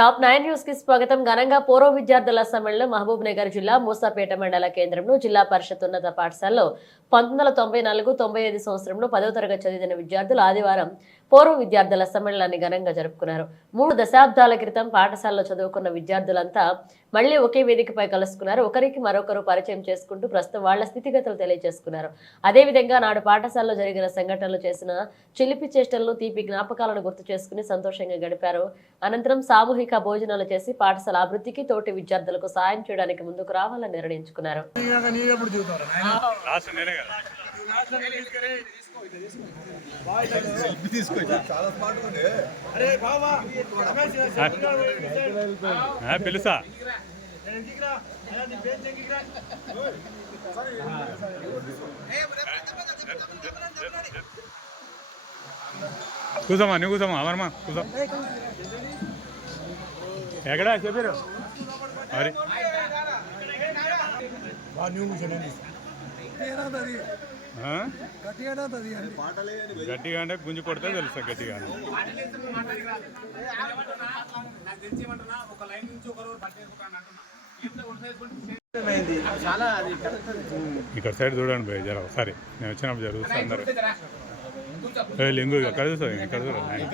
Top 9 news కి స్వాగతం. ఘనంగా పూర్వ విద్యార్థుల సమ్మేళనం మహబూబ్ నగర్ జిల్లా మూసాపేట మండల కేంద్రంలో జిల్లా పరిషత్ ఉన్నత పాఠశాలలో 1994-95 సంవత్సరంలో 10వ తరగతి చదివిన విద్యార్థులు ఆదివారం పూర్వ విద్యార్థుల సమ్మేళనాన్ని ఘనంగా జరుపుకున్నారు. 3 దశాబ్దాల క్రితం పాఠశాలలో చదువుకున్న విద్యార్థులంతా మళ్లీ ఒకే వేదికపై కలుసుకున్నారు. ఒకరికి మరొకరు పరిచయం చేసుకుంటూ ప్రస్తుతం వాళ్ల స్థితిగతులు తెలియజేసుకున్నారు. అదేవిధంగా నాడు పాఠశాలలో జరిగిన సంఘటనలు చేసిన చిలిపి చేష్టలను తీపి జ్ఞాపకాలను గుర్తు చేసుకుని సంతోషంగా గడిపారు. అనంతరం సామూహిక భోజనాలు చేసి పాఠశాల అభివృద్ధికి తోటి విద్యార్థులకు సాయం చేయడానికి ముందుకు రావాలని నిర్ణయించుకున్నారు. కూసమ్మా నువ్వు కూసమ్మా అమరమ్మా కూసా ఎక్కడా చెప్పారు మరి గట్టిగా అంటే గుంజి కొడితే తెలుస్తా గట్టిగా. ఇక్కడ సైడ్ చూడండి భయ్ జర ఒకసారి నేను వచ్చినప్పుడు జరుగుతా అందరు లింగు ఇక్కడ చూస్తాం ఇక్కడ చూడండి.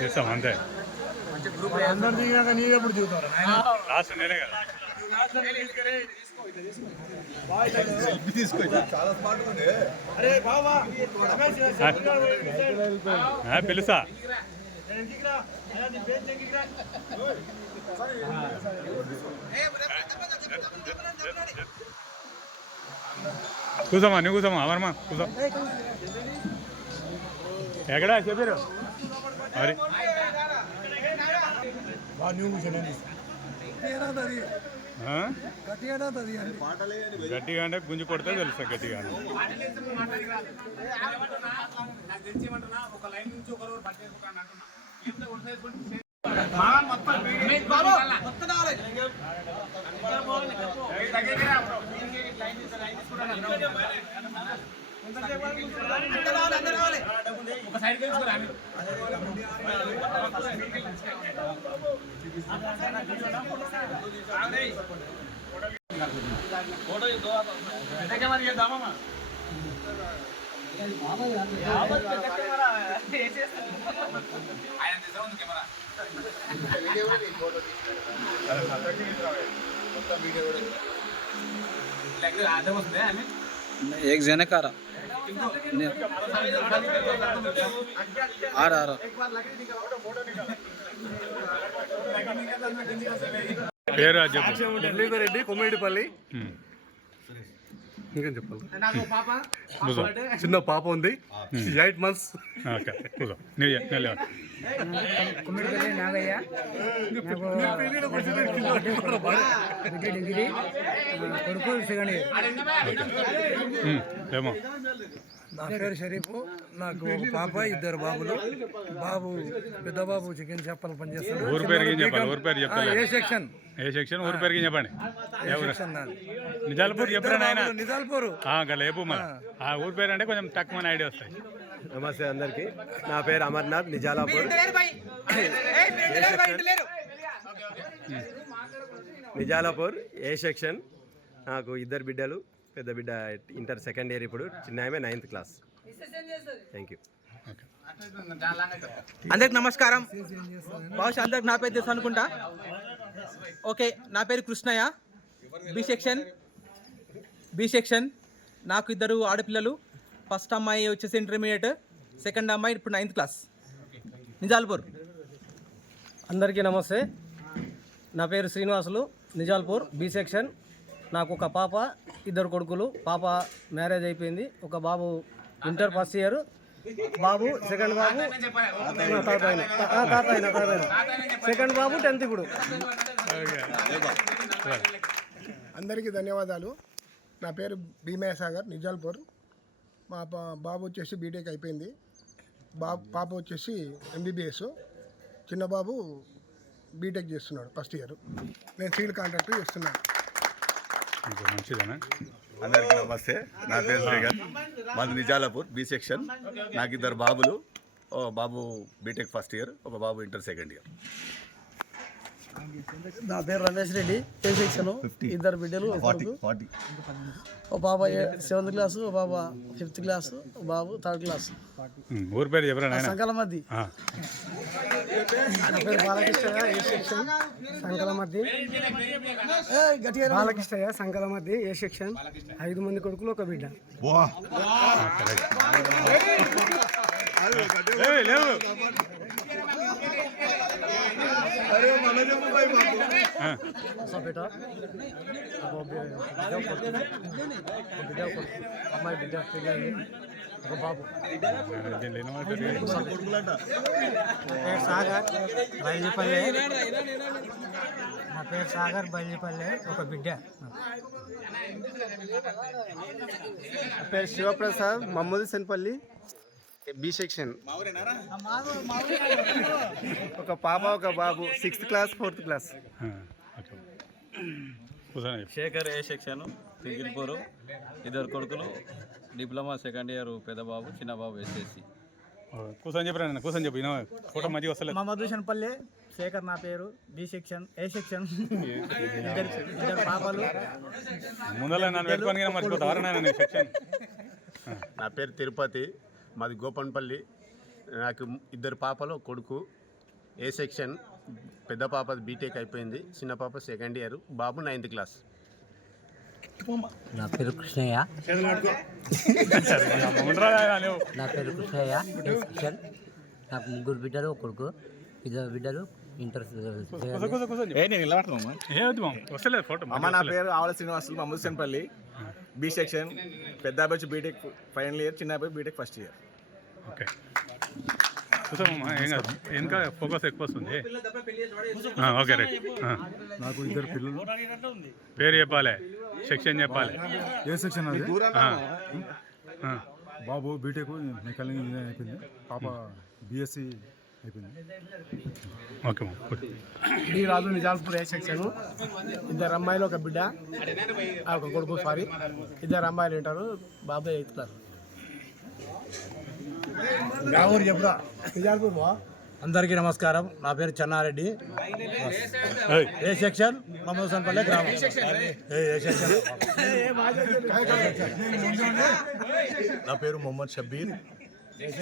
చేస్తాం అంతే లాస్ట్ నేనే కదా పిలుసా కూసమ్మా నువ్వు కూసమ్మా అమరమ్మా కూసా ఎక్కడా చెప్పారు మరి గట్టిగా అంటే గుంజి కొడితే తెలుస్తా గట్టిగా. एक जने का रहा आ रहा రెడ్డి కొమ్మేడిపల్లి. ఇంకేం చెప్పాలి, చిన్న పాప ఉంది 8 months. కొమ్మిడిపల్లి నాగయ్య, డిగ్రీ కొడుకు సెకండ్ ఇయర్. నా పేరు షరీఫ్. నాకు ఒక పాప, 2 బాబులు. బాబు పెద్ద బాబు చికెన్ చేపలు పనిచేస్తాడు. ఏ సెక్షన్ ఊరి పేరుకి చెప్పండి. నిజాల్పూర్ చెప్పరా? నిజాల్పూర్ లేపు మన ఆ ఊరి పేరు అంటే కొంచెం తక్కువ ఐడియా వస్తాయి. నమస్తే అందరికి, నా పేరు అమర్నాథ్, నిజాలాపూర్. నిజాలాపూర్ ఏ సెక్షన్. నాకు 2 బిడ్డలు. పెద్ద బిడ్డ ఇంటర్ సెకండ్ ఇయర్, ఇప్పుడు చిన్న ఆమె 9th క్లాస్. Thank you. అందరికి నమస్కారం. బహుశా అందరికి నా పేరు తెలుసు అనుకుంటా. ఓకే, నా పేరు కృష్ణయ్య. B section. నాకు 2 ఆడపిల్లలు. ఫస్ట్ అమ్మాయి వచ్చేసి ఇంటర్మీడియట్, సెకండ్ అమ్మాయి ఇప్పుడు 9th క్లాస్. నిజాల్పూర్. అందరికీ నమస్తే. నా పేరు శ్రీనివాసులు, నిజాల్పూర్ బి సెక్షన్. నాకు ఒక పాప, 2 కొడుకులు. పాప మ్యారేజ్ అయిపోయింది. ఒక బాబు ఇంటర్ ఫస్ట్ ఇయర్, బాబు సెకండ్ బాబు సెకండ్ బాబు 10th ఇప్పుడు. అందరికీ ధన్యవాదాలు. నా పేరు భీమయ్య సాగర్, నిజాల్పూర్. మా బాబు వచ్చేసి బీటెక్ అయిపోయింది. పాప వచ్చేసి MBBS. చిన్న బాబు బీటెక్ చేస్తున్నాడు, ఫస్ట్ ఇయర్. నేను సివిల్ కాంట్రాక్టర్ చేస్తున్నాను. మంచిదేనా? అందరికీ నమస్తే. నా పేరు శ్రీగర్, మాది నిజాలాపూర్ బి సెక్షన్. నాకు ఇద్దరు బాబులు. ఓ బాబు బీటెక్ ఫస్ట్ ఇయర్, ఒక బాబు ఇంటర్ సెకండ్ ఇయర్. నా పేరు రమేష్ రెడ్డి, ఏ సెక్షన్. ఇద్దరు బిడ్డలు, ఒక కొడుకు. 40. ఓ పాప 7th క్లాసు, ఓ పాప 5th క్లాసు, ఓ బాబు 3rd క్లాస్. ఊరి పేరు చెప్పరా నాయన? సంకలమద్ది. నా పేరు బాలకృష్ణయ్య, ఏ సెక్షన్. సంకలమద్ది. బాలకృష్ణయ్య, సంకలమద్ది, ఏ సెక్షన్. 5 మంది కొడుకులు, ఒక బిడ్డ. లేవు బిడ్డ, అమ్మాయి బిడ్డ, పెళ్ళి, ఒక బాబు. సాగర్ బయలుపల్లె. నా పేరు సాగర్ బయలుపల్లె, ఒక బిడ్డ. నా పేరు శివప్రసాద్, మహమ్మద్ సెన్పల్లి, బి సెక్షన్. ఒక పాప, ఒక బాబు, 6th class, 4th class. Shekhar, A section, Pingilpuru. ఇద్దరు కొడుకులు, డిప్లొమా సెకండ్ ఇయర్, పెద్ద బాబు, చిన్న బాబు ఎస్ఎస్సి. కూర్చొని చెప్పరా నాన్న, కూర్చొని చెప్పు. ఫోటో మంచిగా వస్తలేదు. మహమ్మద్ పల్లె, శేఖర్ నా పేరు, బి సెక్షన్, ఏ సెక్షన్. ఇద్దరు పాపలు. ముందర నన్ను పెట్టుకొని మర్చిపోతావారా నాన్న సెక్షన్? నా పేరు తిరుపతి, మాది గోపన్పల్లి. నాకు ఇద్దరు పాపలు, కొడుకు. ఏ సెక్షన్. పెద్ద పాప బీటెక్ అయిపోయింది, చిన్న పాప సెకండ్ ఇయర్, బాబు 9th క్లాస్. నా పేరు కృష్ణయ్య. నా పేరు కృష్ణయ్య, ఏ సెక్షన్. నాకు 3 బిడ్డలు, ఒక కొడుకు. 2 బిడ్డలు ఇంటర్. అమ్మ, నా పేరు ఆవల శ్రీనివాసులు, మహమ్మద్ సెన్పల్లి, బి సెక్షన్. పెద్ద అబ్బాయి వచ్చి బీటెక్ ఫైనల్ ఇయర్, చిన్న అబ్బాయి బీటెక్ ఫస్ట్ ఇయర్. ఓకే, కూర్చోమ్మా, ఏం కాదు. ఇంకా ఫోకస్ ఎక్కువ వస్తుంది. Okay, right. నాకు 2 పిల్లలు. పేరు చెప్పాలి, సెక్షన్ చెప్పాలి. ఏ సెక్షన్ అది? బాబు బీటెక్ మెకానికల్ ఇంజనీర్ అయిపోయింది, పాప బిఎస్సి అయిపోయింది. ఓకే డి రాజు, నిజాల్పూర్, ఏ సెక్షన్. 2 అమ్మాయిలు, ఒక బిడ్డ, ఒక కొడుకు. 2 అమ్మాయిలు ఉంటారు, బాబు 8th క్లాస్. చెప్పురా, నిజాల్పూర్. అందరికీ నమస్కారం. నా పేరు చెన్నారెడ్డి, ఏ సెక్షన్, మహమ్మద్ హసన్పల్లె గ్రామం. నా పేరు మొహమ్మద్ షబ్బీర్,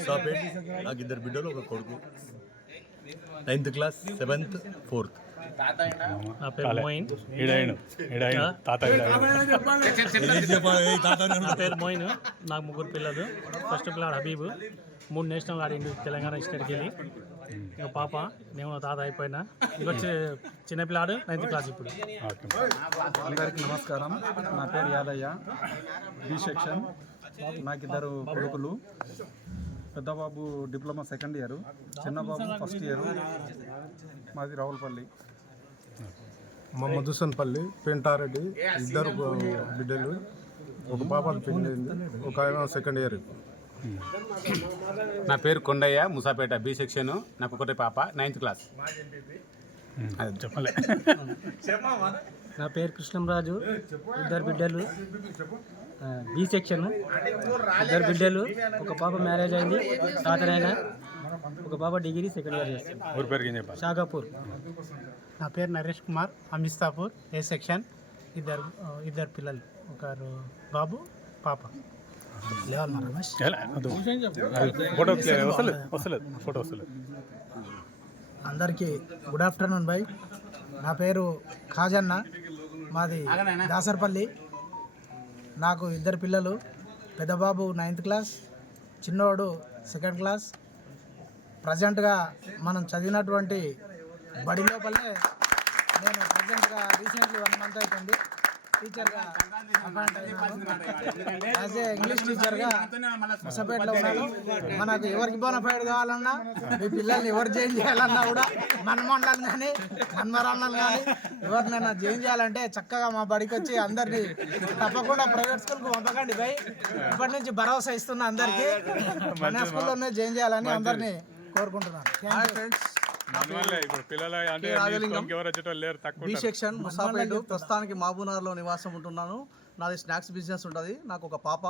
సాపేట్. నాకు 2 బిడ్డలు, ఒక కొడుకు. 9th class, 7th, 4th. నా పేరు మోయిన్. నా పేరు మోయిన్. నాకు 3 పిల్లలు. ఫస్ట్ పిల్లాడు హబీబు, 3 నేషనల్ ఆడిండు తెలంగాణ స్టేట్కి వెళ్ళి. ఒక పాప, నేను తాత అయిపోయినా. ఇంకొచ్చి చిన్నపిల్లాడు 9th క్లాస్ ఇప్పుడు. అందరికీ నమస్కారం. నా పేరు యాదయ్య, బి సెక్షన్. నాకు 2 కొడుకులు. పెద్ద బాబు డిప్లొమా సెకండ్ ఇయర్, చిన్న బాబు ఫస్ట్ ఇయర్. మాది రావులపల్లి. మహమ్మద్ హసన్పల్లి, పెంటారెడ్డి. 2 బిడ్డలు, ఒక పాప పెళ్ళి, ఒక ఆయన సెకండ్ ఇయర్. నా పేరు కొండయ్య, ముసాపేట, బి సెక్షన్. నాకు ఒకటే పాప, 9th క్లాస్. చెప్పలే. నా పేరు కృష్ణంరాజు, 2 బిడ్డలు, బి సెక్షన్. 2 బిడ్డలు, ఒక పాప మ్యారేజ్ అయింది, తాతనైనా. ఒక పాప డిగ్రీ సెకండ్ ఇయర్ చేస్తుంది. ఊరి పేరుకి ఏం చెప్పాలి? షాగాపూర్. నా పేరు నరేష్ కుమార్, అమిస్తాపూర్, ఏ సెక్షన్. 2 పిల్లలు, ఒకరు బాబు, పాప. ఫోటో వస్తలేదు. ఫోటో వస్తలేదు. అందరికీ గుడ్ ఆఫ్టర్నూన్ బాయ్. నా పేరు ఖాజన్న, మాది దాసర్పల్లి. నాకు 2 పిల్లలు. పెద్ద బాబు 9th క్లాస్, చిన్నోడు 2nd క్లాస్. ప్రజెంట్గా మనం చదివినటువంటి బడి లోపలే నేను ప్రజెంట్గా రీసెంట్లీ 1 మంత్ అయిపోయింది టీచర్గా అపాయింట్ అయినాను. యాజ్ ఏ ఇంగ్లీష్ టీచర్గా ముసాపేటలో ఉన్నాను. మనకు ఎవరికి బోనఫైడ్ కావాలన్నా, మీ పిల్లల్ని ఎవరు జాయిన్ చేయాలన్నా కూడా, మనమోళ్ళని కానీ మన్మరాళ్ళని కానీ ఎవరినైనా జాయిన్ చేయాలంటే చక్కగా మా బడికి వచ్చి అందరినీ తప్పకుండా ప్రైవేట్ స్కూల్కి పంపకండి భయ్. ఇప్పటి నుంచి భరోసా ఇస్తున్నా అందరికీ. మన స్కూల్లోనే జాయిన్ చేయాలని అందరినీ కోరుకుంటున్నాను. B section Musapet. ప్రస్తుతానికి మహబూబ్నగర్లో నివాసం ఉంటున్నాను. నాది స్నాక్స్ బిజినెస్ ఉంటుంది. నాకు ఒక పాప